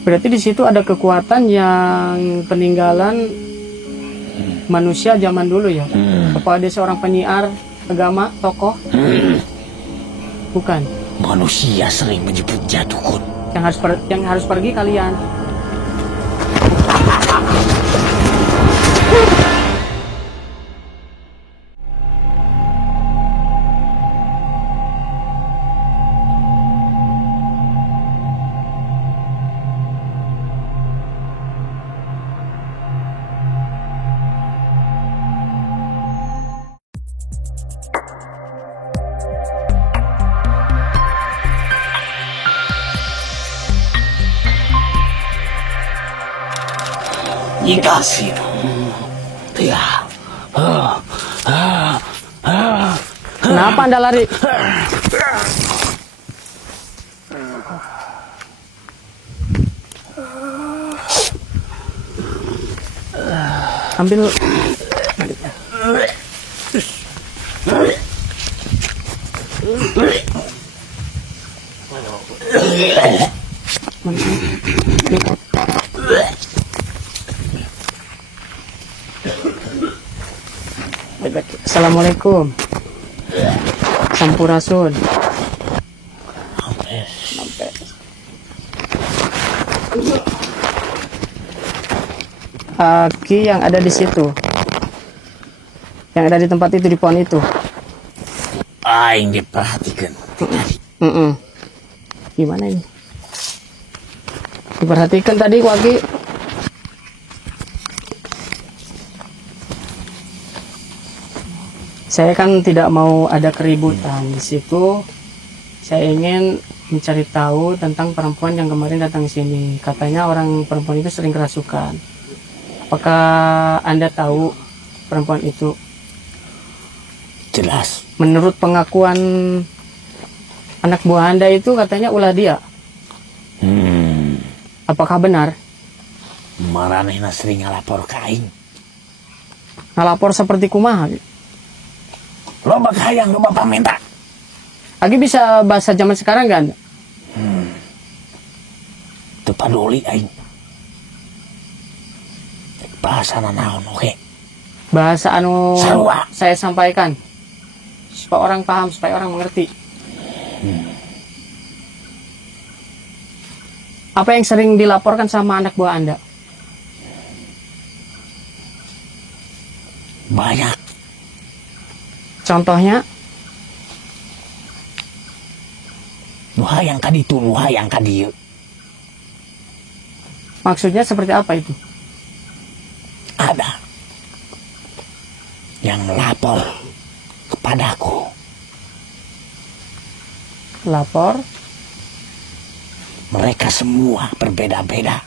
Berarti di situ ada kekuatan yang peninggalan manusia zaman dulu ya. Apa ada seorang penyiar agama, tokoh? Bukan. Manusia sering menyebutnya dukun. Yang harus pergi kalian. Dikasih. Ya. Kenapa Anda lari? Ambil. Assalamualaikum. Sampurasun. Ki yang ada di situ, yang ada di tempat itu, di pohon itu. Aing diperhatikan. Gimana ini? Diperhatikan tadi Waki. Saya kan tidak mau ada keributan di situ. Saya ingin mencari tahu tentang perempuan yang kemarin datang sini. Katanya orang perempuan itu sering kerasukan. Apakah Anda tahu perempuan itu? Jelas. Menurut pengakuan anak buah Anda itu katanya ulah dia. Apakah benar? Maranehna sering ngalapor ke aing. Ngalapor seperti kumaha? Loba hayang loba paminta. Agi bisa bahasa zaman sekarang kan? Teu paduli aing. Bahasa naon oke. Bahasa anu Sarua. saya sampaikan supaya orang paham, supaya orang mengerti. Apa yang sering dilaporkan sama anak buah Anda? Banyak. Contohnya? Nu hayang ka ditu, nu hayang ka dieu. Maksudnya seperti apa itu? Ada yang melapor kepadaku. Lapor? Mereka semua berbeda-beda.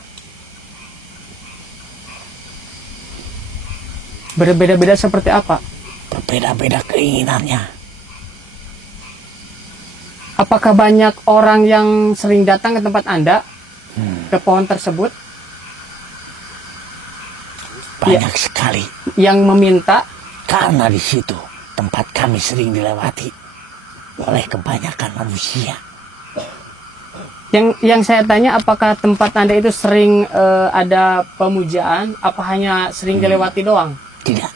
Berbeda-beda seperti apa? Berbeda-beda keinginannya. Apakah banyak orang yang sering datang ke tempat Anda? Ke pohon tersebut? Banyak sekali. Yang meminta? Karena di situ tempat kami sering dilewati oleh kebanyakan manusia. Yang saya tanya, apakah tempat Anda itu sering ada pemujaan? Apa hanya sering dilewati doang? Tidak.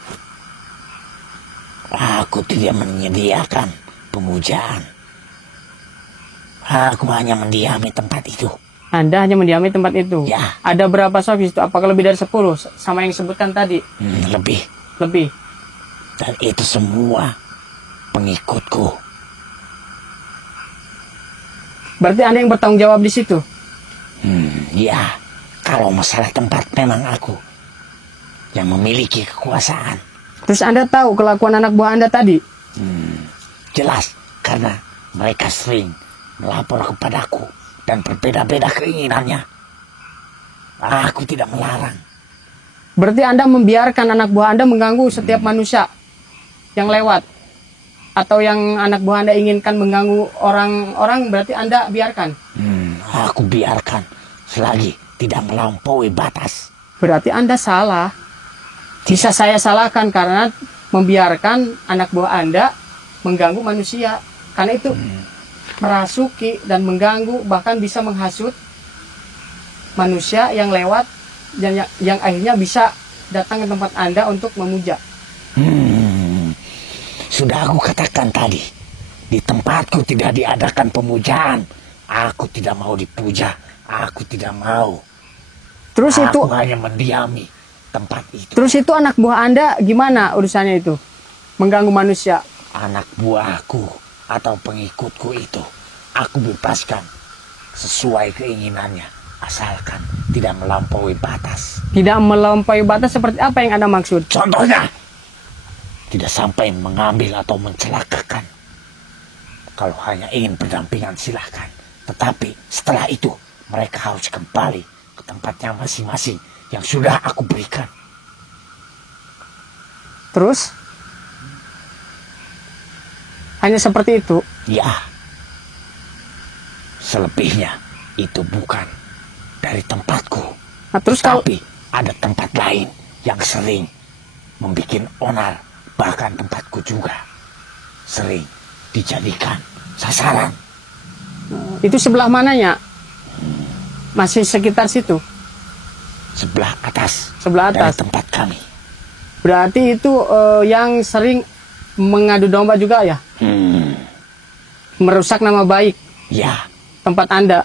Aku tidak menyediakan pemujaan. Aku hanya mendiami tempat itu. Anda hanya mendiami tempat itu? Ya. Ada berapa sofi itu? Apakah lebih dari 10? Sama yang disebutkan tadi? Lebih. Lebih? Dan itu semua pengikutku. Berarti Anda yang bertanggung jawab di situ? Ya. Kalau masalah tempat memang aku yang memiliki kekuasaan. Terus Anda tahu kelakuan anak buah Anda tadi? Jelas. Karena mereka sering melapor kepadaku. Dan berbeda-beda keinginannya. Aku tidak melarang. Berarti Anda membiarkan anak buah Anda mengganggu setiap manusia yang lewat? Atau yang anak buah Anda inginkan mengganggu orang-orang, berarti Anda biarkan? Aku biarkan selagi tidak melampaui batas. Berarti Anda salah. Bisa saya salahkan karena membiarkan anak buah Anda mengganggu manusia. Karena itu merasuki dan mengganggu, bahkan bisa menghasut manusia yang lewat yang akhirnya bisa datang ke tempat Anda untuk memuja? Sudah aku katakan tadi, di tempatku tidak diadakan pemujaan. Aku tidak mau dipuja, aku tidak mau. Terus itu Aku hanya mendiami tempat itu. Terus itu anak buah Anda gimana urusannya itu? Mengganggu manusia. Anak buahku atau pengikutku itu aku bebaskan sesuai keinginannya, asalkan tidak melampaui batas. Tidak melampaui batas seperti apa yang Anda maksud? Contohnya, tidak sampai mengambil atau mencelakakan. Kalau hanya ingin berdampingan silahkan. Tetapi setelah itu mereka harus kembali ke tempatnya masing-masing yang sudah aku berikan. Terus? Hanya seperti itu? Ya. Selebihnya itu bukan dari tempatku. Nah, terus tapi ada tempat lain yang sering membuat onar. Bahkan tempatku juga sering dijadikan sasaran. Itu sebelah mananya? Masih sekitar situ? Sebelah atas. Sebelah atas? Dari tempat kami. Berarti itu yang sering mengadu domba juga ya? Merusak nama baik? Ya. Tempat Anda?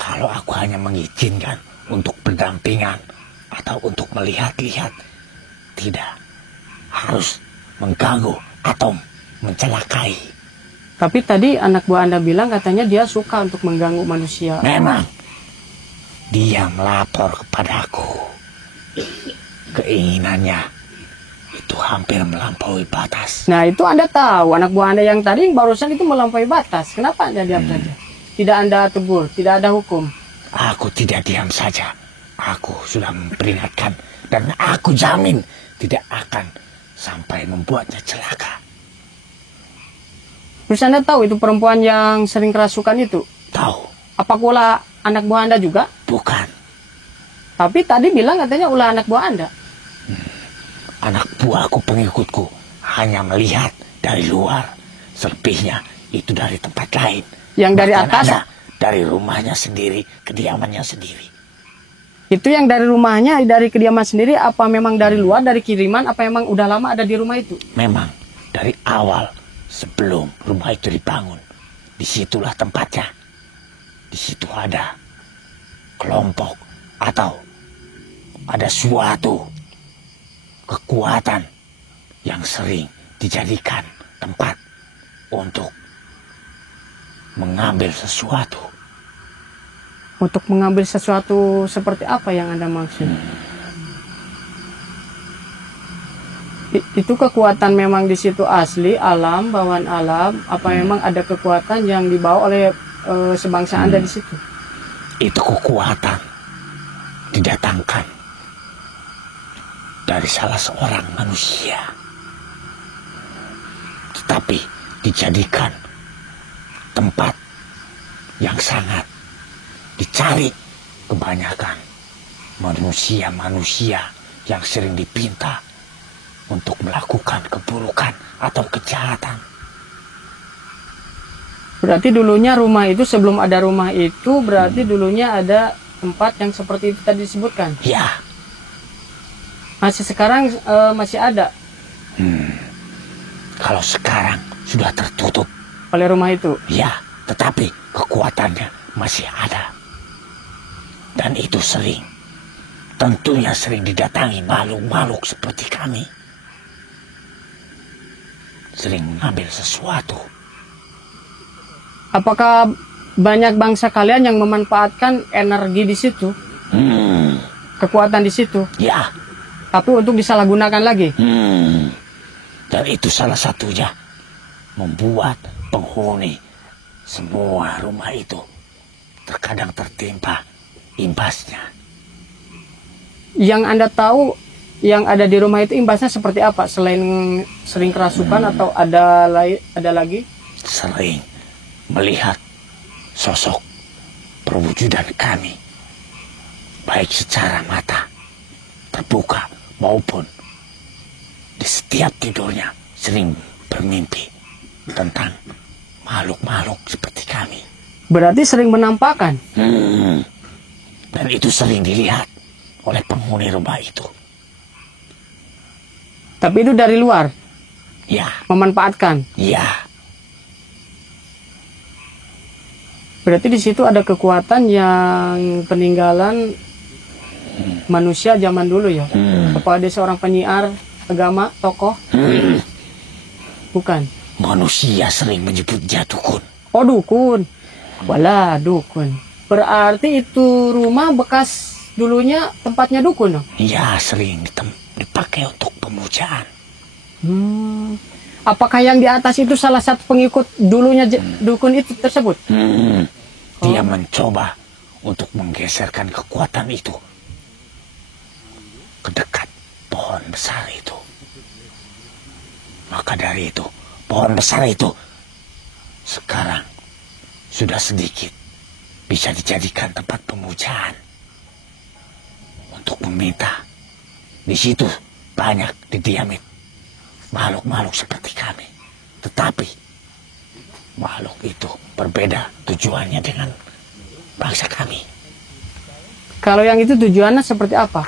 Kalau aku hanya mengizinkan untuk berdampingan atau untuk melihat-lihat, tidak harus mengganggu atau mencelakai. Tapi tadi anak buah Anda bilang katanya dia suka untuk mengganggu manusia. Memang dia melapor kepadaku. Keinginannya itu hampir melampaui batas. Nah itu Anda tahu, anak buah Anda yang tadi barusan itu melampaui batas. Kenapa Anda diam saja? Tidak Anda tegur, tidak ada hukum. Aku tidak diam saja. Aku sudah memperingatkan dan aku jamin tidak akan sampai membuatnya celaka. Terus Anda tahu itu perempuan yang sering kerasukan itu? Tahu. Apa ulah anak buah Anda juga? Bukan. Tapi tadi bilang katanya ulah anak buah Anda. Anak buahku pengikutku hanya melihat dari luar. Selebihnya itu dari tempat lain. Yang dari bahkan atas? Ada dari rumahnya sendiri, kediamannya sendiri. Itu yang dari rumahnya, dari kediaman sendiri, apa memang dari luar, dari kiriman, apa memang udah lama ada di rumah itu? Memang dari awal sebelum rumah itu dibangun, disitulah tempatnya. Di situ ada kelompok atau ada suatu kekuatan yang sering dijadikan tempat untuk mengambil sesuatu. Untuk mengambil sesuatu seperti apa yang Anda maksud? Itu kekuatan memang di situ asli, alam, bawaan alam, apa memang ada kekuatan yang dibawa oleh sebangsa Anda di situ? Itu kekuatan didatangkan dari salah seorang manusia, tetapi dijadikan tempat yang sangat dicari kebanyakan manusia-manusia yang sering dipinta untuk melakukan keburukan atau kejahatan. Berarti dulunya rumah itu, sebelum ada rumah itu, berarti dulunya ada tempat yang seperti itu tadi disebutkan? Ya. Masih sekarang masih ada? Kalau sekarang sudah tertutup Oleh rumah itu? ya, tetapi kekuatannya masih ada. Dan itu sering, tentunya sering didatangi makhluk-makhluk seperti kami. Sering mengambil sesuatu. Apakah banyak bangsa kalian yang memanfaatkan energi di situ? Kekuatan di situ? Ya. Tapi untuk disalahgunakan lagi? Dan itu salah satunya membuat penghuni semua rumah itu terkadang tertimpa imbasnya. Yang Anda tahu yang ada di rumah itu imbasnya seperti apa? Selain sering kerasukan atau ada lagi? Sering melihat sosok perwujudan kami, baik secara mata terbuka maupun di setiap tidurnya sering bermimpi tentang makhluk-makhluk seperti kami. Berarti sering menampakkan? Dan itu sering dilihat oleh penghuni rumah itu. Tapi itu dari luar, Ya, memanfaatkan. ya, Berarti di situ ada kekuatan yang peninggalan manusia zaman dulu ya. Apa ada seorang penyiar agama, tokoh? Bukan. manusia sering menyebutnya dukun. Oh, dukun. Walah, dukun. Berarti itu rumah bekas dulunya tempatnya dukun dong? Ya, sering dipakai untuk pemujaan. Apakah yang di atas itu salah satu pengikut dulunya dukun itu tersebut? Dia mencoba untuk menggeserkan kekuatan itu ke dekat pohon besar itu. Maka dari itu, pohon besar itu sekarang sudah sedikit bisa dijadikan tempat pemujaan untuk meminta. Di situ banyak didiami makhluk-makhluk seperti kami. Tetapi makhluk itu berbeda tujuannya dengan bangsa kami. Kalau yang itu tujuannya seperti apa?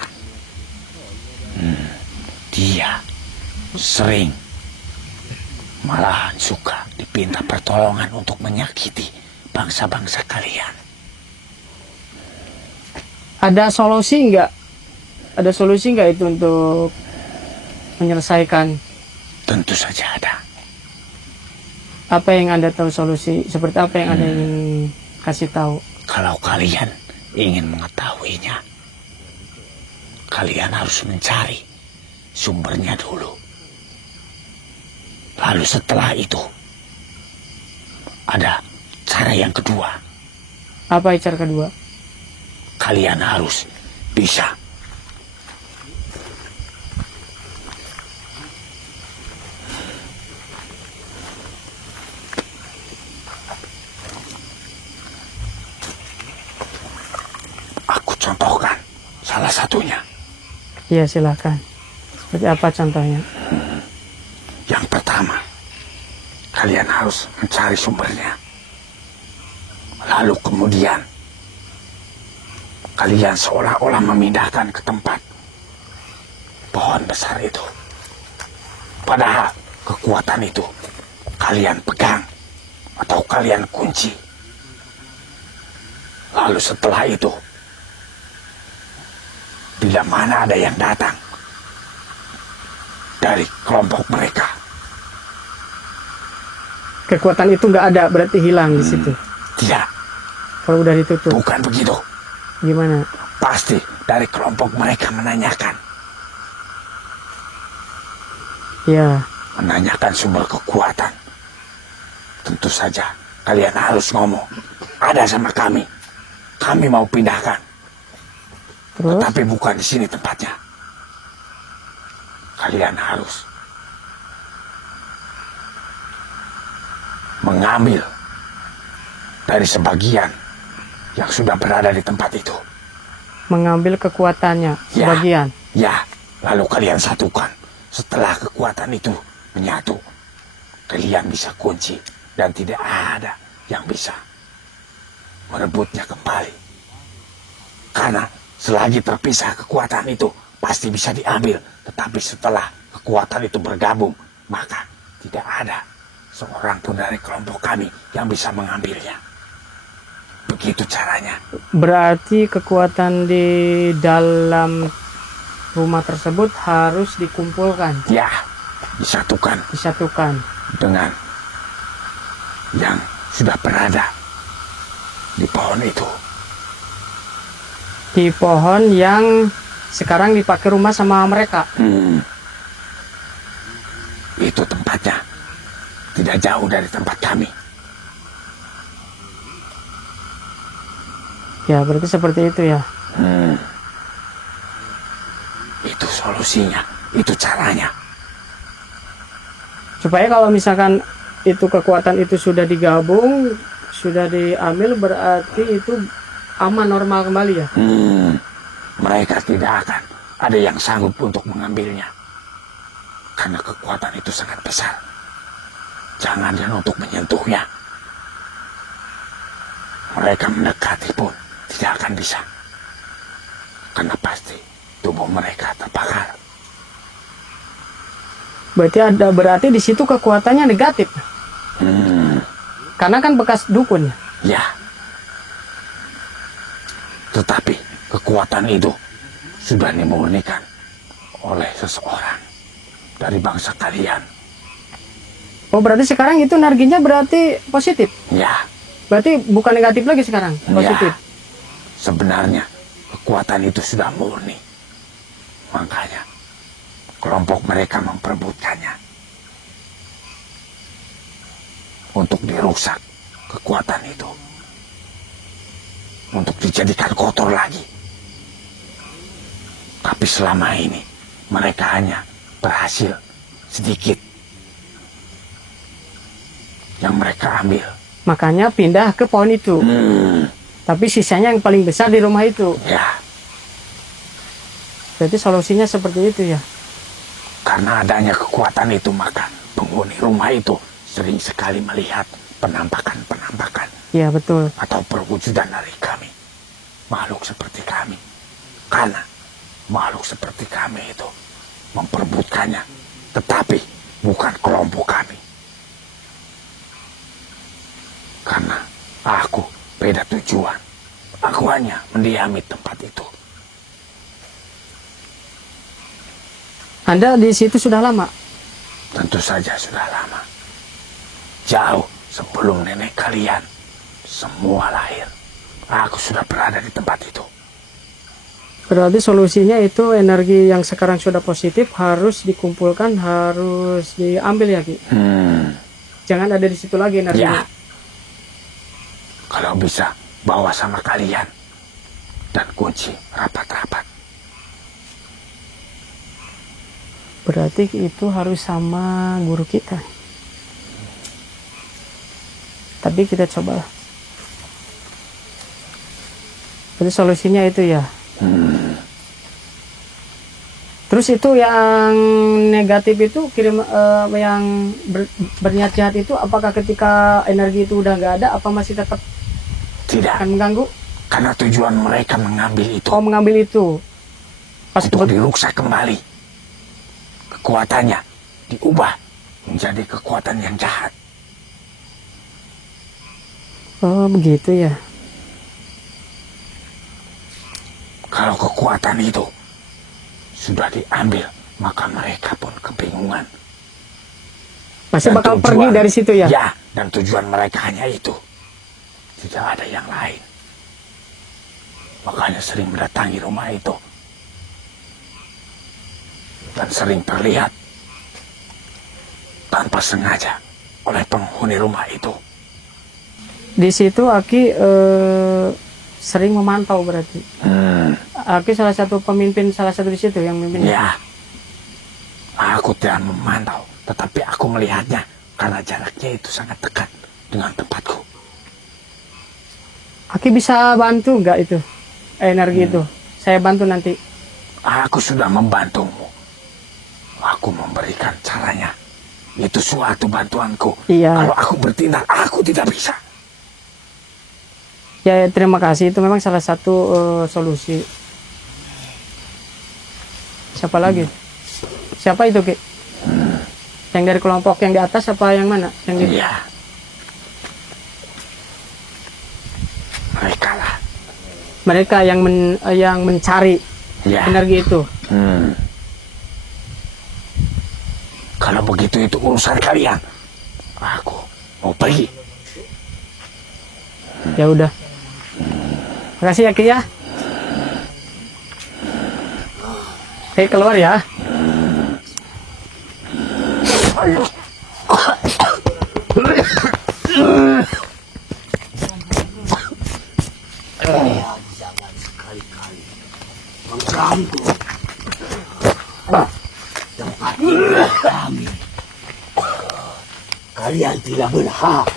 Dia sering malahan suka dipinta pertolongan untuk menyakiti bangsa-bangsa kalian. Ada solusi nggak? Ada solusi nggak itu untuk menyelesaikan? Tentu saja ada. Apa yang Anda tahu solusi? Seperti apa yang Anda ingin kasih tahu? Kalau kalian ingin mengetahuinya, kalian harus mencari sumbernya dulu. Lalu setelah itu, ada cara yang kedua. Apa cara kedua? Kalian harus bisa aku contohkan salah satunya. Iya, silakan. Seperti apa contohnya? Yang pertama, kalian harus mencari sumbernya. Lalu kemudian, kalian seolah-olah memindahkan ke tempat pohon besar itu. Padahal kekuatan itu kalian pegang atau kalian kunci. Lalu setelah itu, bila mana ada yang datang dari kelompok mereka, Kekuatan itu nggak ada, berarti hilang di situ. tidak, Kalau udah ditutup, bukan begitu. gimana? Pasti dari kelompok mereka menanyakan Ya, sumber kekuatan. Tentu saja kalian harus ngomong, ada sama kami. Kami mau pindahkan, terus? tapi bukan di sini tempatnya. Kalian harus mengambil dari sebagian yang sudah berada di tempat itu. Mengambil kekuatannya, Ya. sebagian. Ya, lalu kalian satukan. Setelah kekuatan itu menyatu, kalian bisa kunci dan tidak ada yang bisa merebutnya kembali. Karena selagi terpisah kekuatan itu pasti bisa diambil, tetapi setelah kekuatan itu bergabung, maka tidak ada seorang pun dari kelompok kami yang bisa mengambilnya. Begitu caranya. Berarti kekuatan di dalam rumah tersebut harus dikumpulkan, Ya, disatukan disatukan. dengan yang sudah berada di pohon itu. Di pohon yang sekarang dipakai rumah sama mereka. Itu tempatnya. Tidak jauh dari tempat kami. Ya, berarti seperti itu ya. Itu solusinya. Itu caranya. Supaya kalau misalkan itu kekuatan itu sudah digabung, sudah diambil, berarti itu aman, normal kembali ya. Mereka tidak akan ada yang sanggup untuk mengambilnya. Karena kekuatan itu sangat besar. Jangankan untuk menyentuhnya. Mereka mendekati pun tidak akan bisa. karena pasti tubuh mereka terbakar. Berarti di situ kekuatannya negatif. Karena kan bekas dukun. Ya. Tetapi kekuatan itu sudah dimurnikan oleh seseorang dari bangsa kalian. Oh, berarti sekarang itu energinya berarti positif. Ya. Berarti bukan negatif lagi sekarang, positif. Ya. Sebenarnya kekuatan itu sudah murni. Makanya kelompok mereka memperebutkannya untuk dirusak kekuatan itu, untuk dijadikan kotor lagi. Tapi selama ini mereka hanya berhasil sedikit yang mereka ambil. Makanya pindah ke pohon itu. Tapi sisanya yang paling besar di rumah itu. Ya. Berarti solusinya seperti itu ya. Karena adanya kekuatan itu, maka penghuni rumah itu sering sekali melihat penampakan-penampakan. Iya, betul. Atau perwujudan dari kami. Makhluk seperti kami. Karena makhluk seperti kami itu memperebutkannya. Tetapi bukan kelompok kami. Karena aku beda tujuan. Aku hanya mendiami tempat itu. Anda di situ sudah lama? Tentu saja sudah lama. Jauh sebelum nenek kalian semua lahir. Aku sudah berada di tempat itu. Berarti solusinya itu energi yang sekarang sudah positif harus dikumpulkan, harus diambil ya, Ki? Jangan ada di situ lagi energinya. Ya. Kalau bisa, bawa sama kalian. Dan kunci rapat-rapat. Berarti itu harus sama guru kita. Tapi kita coba. Berarti solusinya itu ya. Terus itu yang negatif itu yang berniat jahat itu, apakah ketika energi itu udah nggak ada, apa masih tetap Tidak. akan mengganggu? Karena tujuan mereka mengambil itu. Oh, mengambil itu. Pas untuk dirusak kembali. Kekuatannya diubah menjadi kekuatan yang jahat. Oh, begitu ya. Kalau kekuatan itu sudah diambil, maka mereka pun kebingungan. Masih Dan bakal pergi dari situ ya? Ya, dan tujuan mereka hanya itu. Tidak ada yang lain. Makanya sering mendatangi rumah itu. Dan sering terlihat tanpa sengaja oleh penghuni rumah itu. Di situ Aki sering memantau berarti. Aki salah satu pemimpin, salah satu di situ yang memimpin. Ya, aku tidak memantau, tetapi aku melihatnya karena jaraknya itu sangat dekat dengan tempatku. Aki bisa bantu nggak itu energi itu? Saya bantu nanti. Aku sudah membantumu. Aku memberikan caranya. Itu suatu bantuanku. Iya. Kalau aku bertindak, aku tidak bisa. Ya, terima kasih. Itu memang salah satu solusi. Siapa lagi? Siapa itu, Ki? Yang dari kelompok yang di atas apa yang mana? Yang di... Iya. Mereka lah. Mereka yang mencari Ya. energi itu. Kalau begitu itu urusan kalian. Aku mau pergi. Ya udah. Makasih ya, Ki ya. Oke, keluar ya. Jangan sekali-kali mengganggu tempat tinggal kami. Kalian tidak berhak.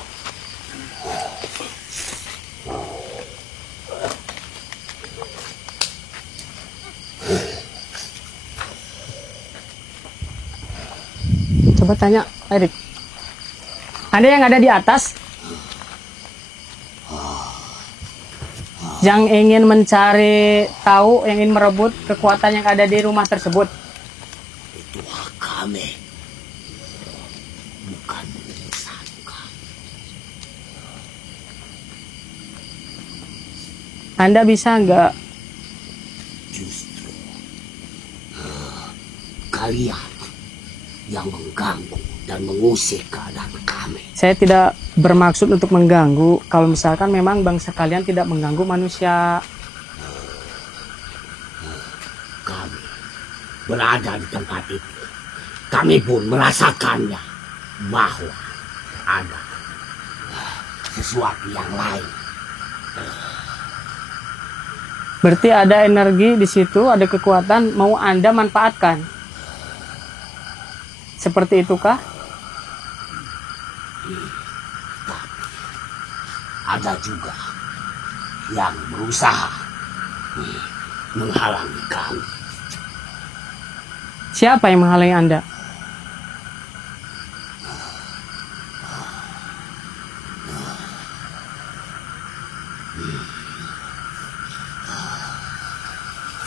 Coba tanya, Erik. Ada yang ada di atas? yang ingin mencari tahu, yang ingin merebut kekuatan yang ada di rumah tersebut. Itu hak kami. Bukan urusan kami. Anda bisa nggak? Justru kalian yang mengganggu dan mengusik keadaan kami. Saya tidak bermaksud untuk mengganggu. Kalau misalkan memang bangsa kalian tidak mengganggu manusia. Kami berada di tempat itu. Kami pun merasakannya bahwa ada sesuatu yang lain. Berarti ada energi di situ, ada kekuatan mau Anda manfaatkan. Seperti itukah? Ada juga yang berusaha menghalangi kami. Siapa yang menghalangi Anda?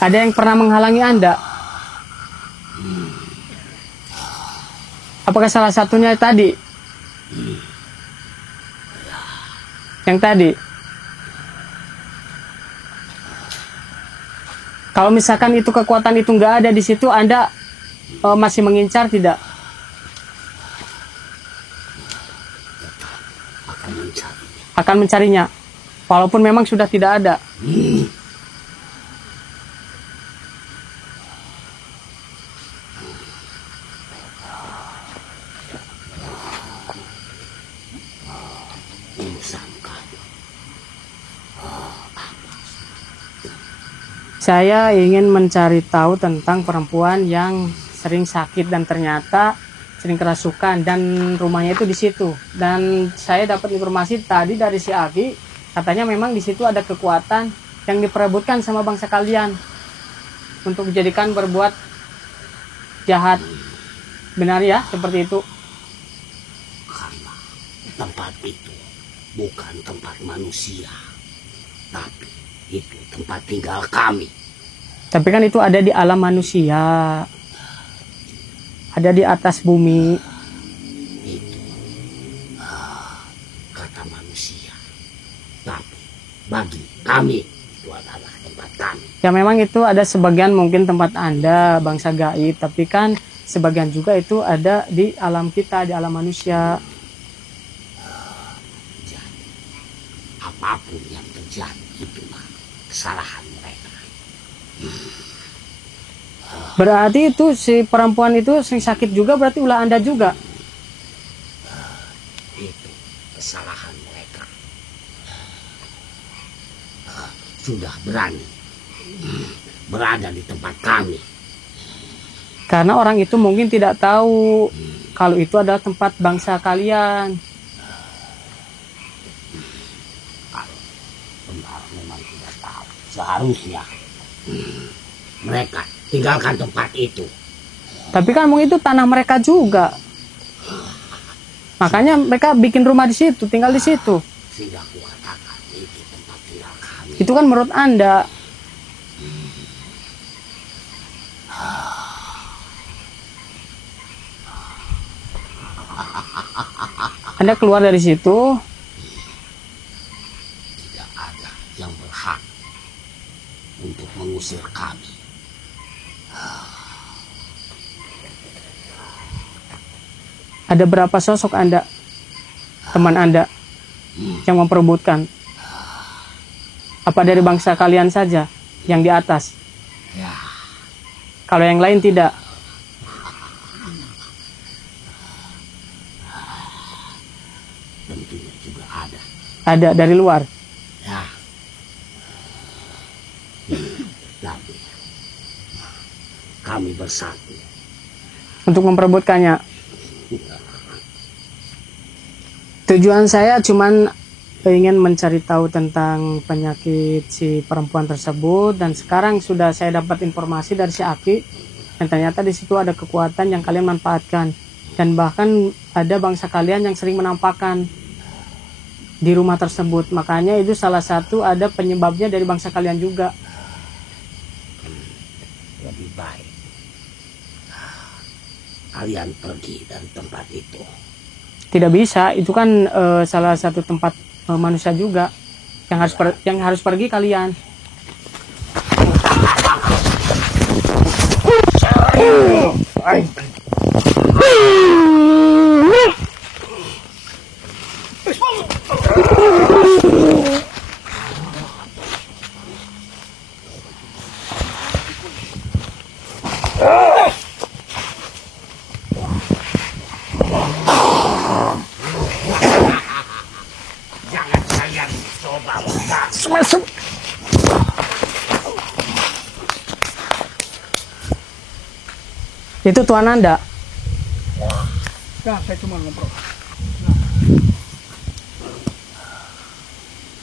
Ada yang pernah menghalangi Anda? Apakah salah satunya tadi? Yang tadi? Kalau misalkan itu kekuatan itu nggak ada di situ, Anda masih mengincar tidak? Akan mencarinya. Walaupun memang sudah tidak ada. Saya ingin mencari tahu tentang perempuan yang sering sakit dan ternyata sering kerasukan dan rumahnya itu di situ. Dan saya dapat informasi tadi dari si Aki, katanya memang di situ ada kekuatan yang diperebutkan sama bangsa kalian untuk dijadikan berbuat jahat. Benar ya, seperti itu? Karena tempat itu bukan tempat manusia, tapi itu tempat tinggal kami. Tapi kan itu ada di alam manusia, ada di atas bumi. Itu kata manusia, tapi bagi kami itu adalah tempat kami. Ya memang itu ada sebagian mungkin tempat Anda, bangsa gaib, tapi kan sebagian juga itu ada di alam kita, di alam manusia. Jadi apapun yang terjadi itulah kesalahan mereka. Berarti itu si perempuan itu sering sakit juga, berarti ulah Anda juga. Itu kesalahan mereka. Sudah berani berada di tempat kami. Karena orang itu mungkin tidak tahu kalau itu adalah tempat bangsa kalian. Benar, memang tidak tahu. Seharusnya mereka tinggalkan tempat itu. Tapi kan mungkin itu tanah mereka juga. Makanya mereka bikin rumah di situ, tinggal di situ. Sehingga kukatakan itu tempat tinggal kami. Itu kan menurut Anda. Anda keluar dari situ. Tidak ada yang berhak untuk mengusir kami. Ada berapa sosok Anda, teman Anda, yang memperebutkan? Apa dari bangsa kalian saja yang di atas? Ya, Kalau yang lain tidak? tentunya juga ada. Ada dari luar? Ya. Tapi kami bersatu. Untuk memperebutkannya. Tujuan saya cuman ingin mencari tahu tentang penyakit si perempuan tersebut, dan sekarang sudah saya dapat informasi dari si Aki, dan ternyata di situ ada kekuatan yang kalian manfaatkan, dan bahkan ada bangsa kalian yang sering menampakkan. di rumah tersebut. Makanya itu salah satu ada penyebabnya dari bangsa kalian juga. Lebih baik kalian pergi dari tempat itu. Tidak bisa, itu kan salah satu tempat manusia juga yang harus pergi kalian. Jangan kalian coba Masuk. Itu Tuan Anda. Ya, saya cuma ngobrol.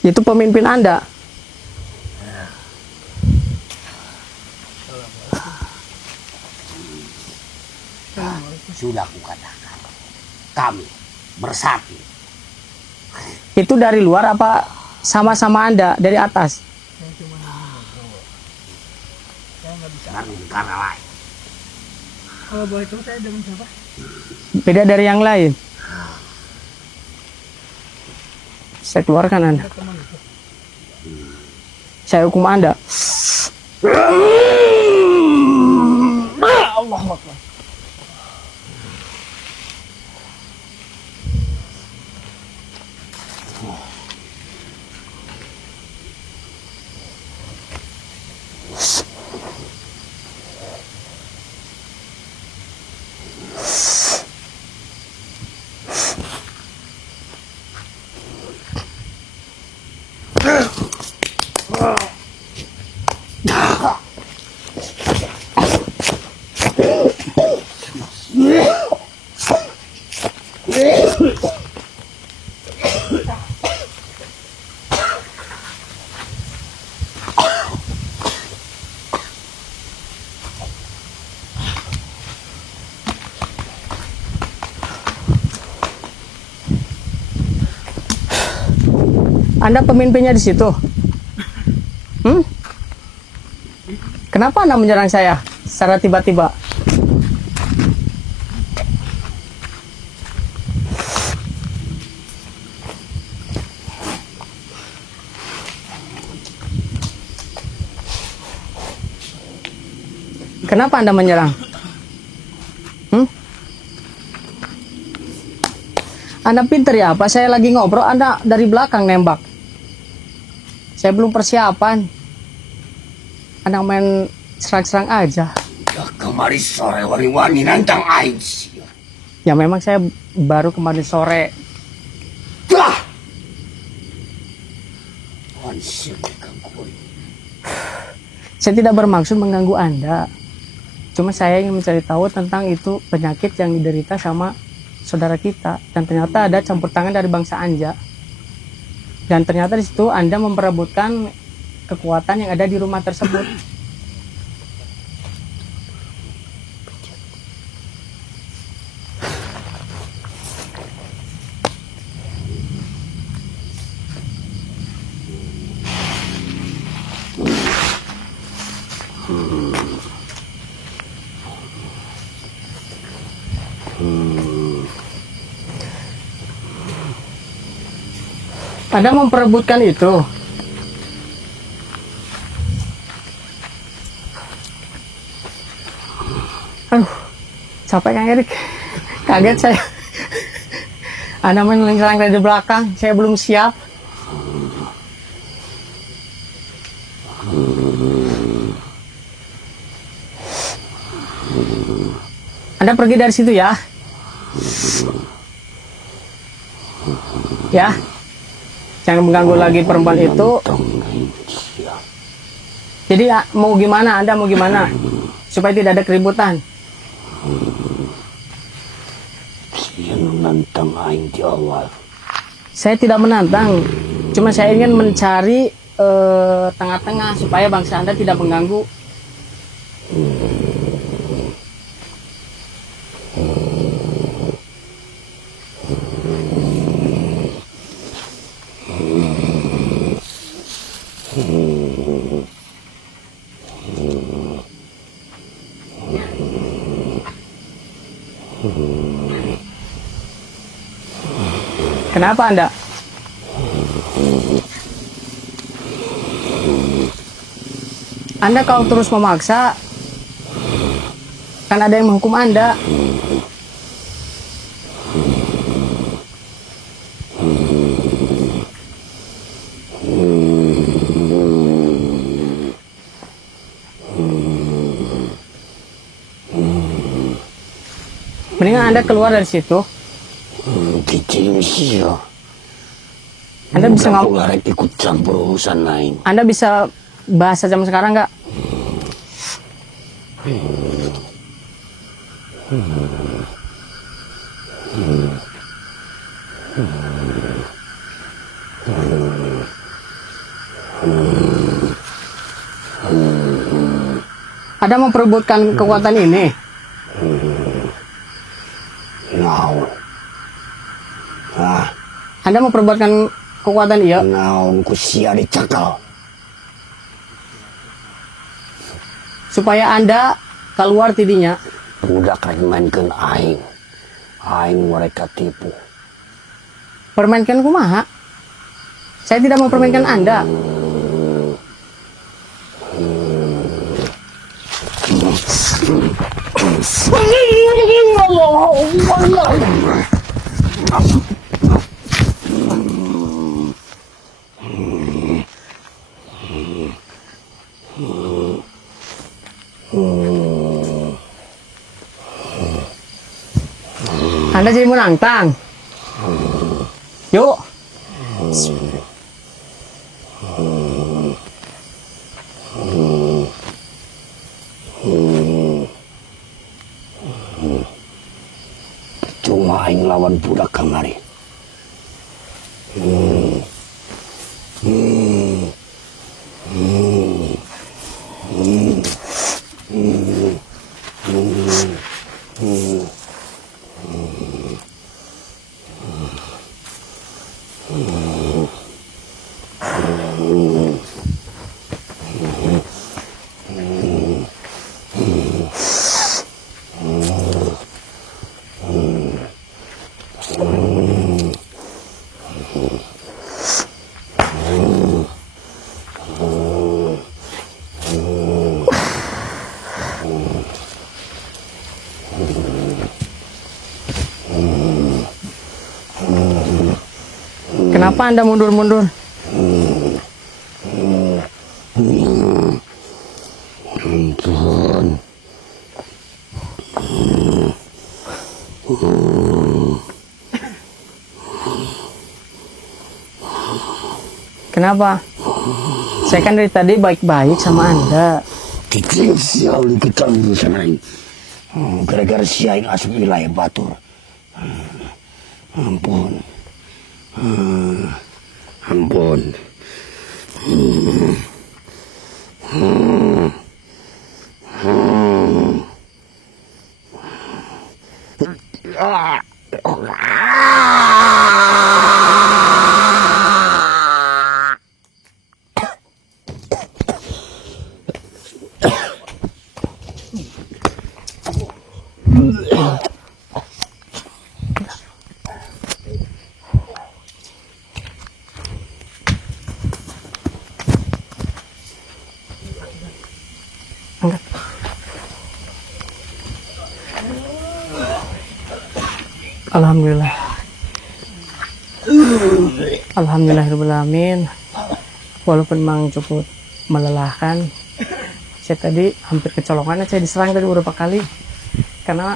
Itu pemimpin Anda. Sudah kukatakan, kami bersatu. Itu dari luar apa sama-sama Anda dari atas? Dari negara lain. Kalau boleh tahu saya dengan siapa? Beda dari yang lain. Saya keluarkan Anda. Saya hukum Anda. Allah Akbar. Anda pemimpinnya di situ. Kenapa Anda menyerang saya secara tiba-tiba? Kenapa Anda menyerang? Anda pinter ya? Apa saya lagi ngobrol, Anda dari belakang nembak. Saya belum persiapan. Anda main serang-serang aja. Ya kemari sore wari-wani nantang aing sih. Ya memang saya baru kemarin sore. Dah. Wansir digangguin. Saya tidak bermaksud mengganggu Anda. Cuma saya ingin mencari tahu tentang itu penyakit yang diderita sama saudara kita. Dan ternyata ada campur tangan dari bangsa Anja. Dan ternyata di situ Anda memperebutkan kekuatan yang ada di rumah tersebut. Anda memperebutkan itu. Aduh, capek Kang Erik. Kaget saya. Anda menyerang dari belakang, saya belum siap. Anda pergi dari situ ya. Ya. Jangan mengganggu lagi perempuan itu. Jadi mau gimana? Anda mau gimana? Supaya tidak ada keributan. Yang menantang aing di awal. Saya tidak menantang. Cuma saya ingin mencari tengah-tengah supaya bangsa Anda tidak mengganggu. Kenapa Anda? Anda kalau terus memaksa, kan ada yang menghukum Anda. Mendingan Anda keluar dari situ. Anda bisa ikut campur urusan lain. Anda bisa bahasa zaman sekarang nggak? Ada memperebutkan kekuatan ini? Ngau. Anda memperebutkan kekuatan iya? Ngau ku sia dicekal. Supaya Anda keluar tidinya. Budak rek mainkeun aing. Aing mereka tipu. Permainkan kumaha? Saya tidak mempermainkan Anda. Anda jadi menantang. Yuk. Cuma aing lawan budak kamari. Kenapa Anda mundur-mundur? Ampun. Kenapa? Saya kan dari tadi baik-baik sama Anda. Kecil sial kita urusan aing. Gara-gara si aing asup wilayah batur. Ampun. Ampun. Alhamdulillah. Alhamdulillahirrahmanirrahim. Walaupun memang cukup melelahkan, saya tadi hampir kecolongan. Saya diserang tadi beberapa kali karena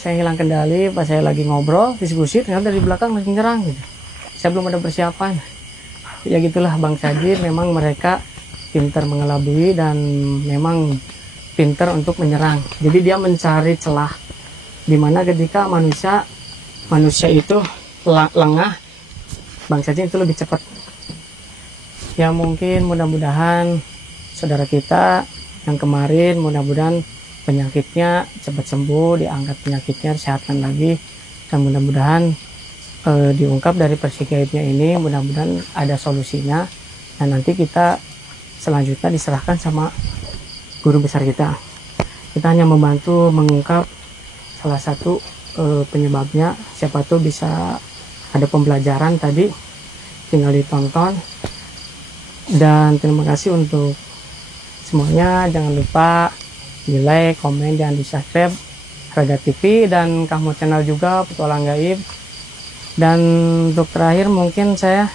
saya hilang kendali pas saya lagi ngobrol diskusi, ternyata dari belakang langsung nyerang gitu. Saya belum ada persiapan. Ya gitulah Bang Sajid, memang mereka pintar mengelabui dan memang pintar untuk menyerang. Jadi dia mencari celah dimana ketika manusia itu lengah, Bang Sajid itu lebih cepat. Ya mungkin mudah-mudahan saudara kita yang kemarin mudah-mudahan penyakitnya cepat sembuh, diangkat penyakitnya, disehatkan lagi, dan mudah-mudahan diungkap dari persikaitnya ini, mudah-mudahan ada solusinya, dan nanti kita selanjutnya diserahkan sama guru besar kita. Kita hanya membantu mengungkap salah satu penyebabnya. Siapa tuh bisa ada pembelajaran tadi, tinggal ditonton. Dan terima kasih untuk semuanya. Jangan lupa di like, komen, dan di subscribe Raga TV dan kamu channel juga Petualang Gaib. Dan untuk terakhir mungkin saya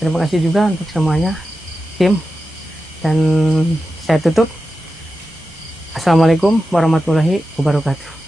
terima kasih juga untuk semuanya tim, dan saya tutup. Assalamualaikum warahmatullahi wabarakatuh.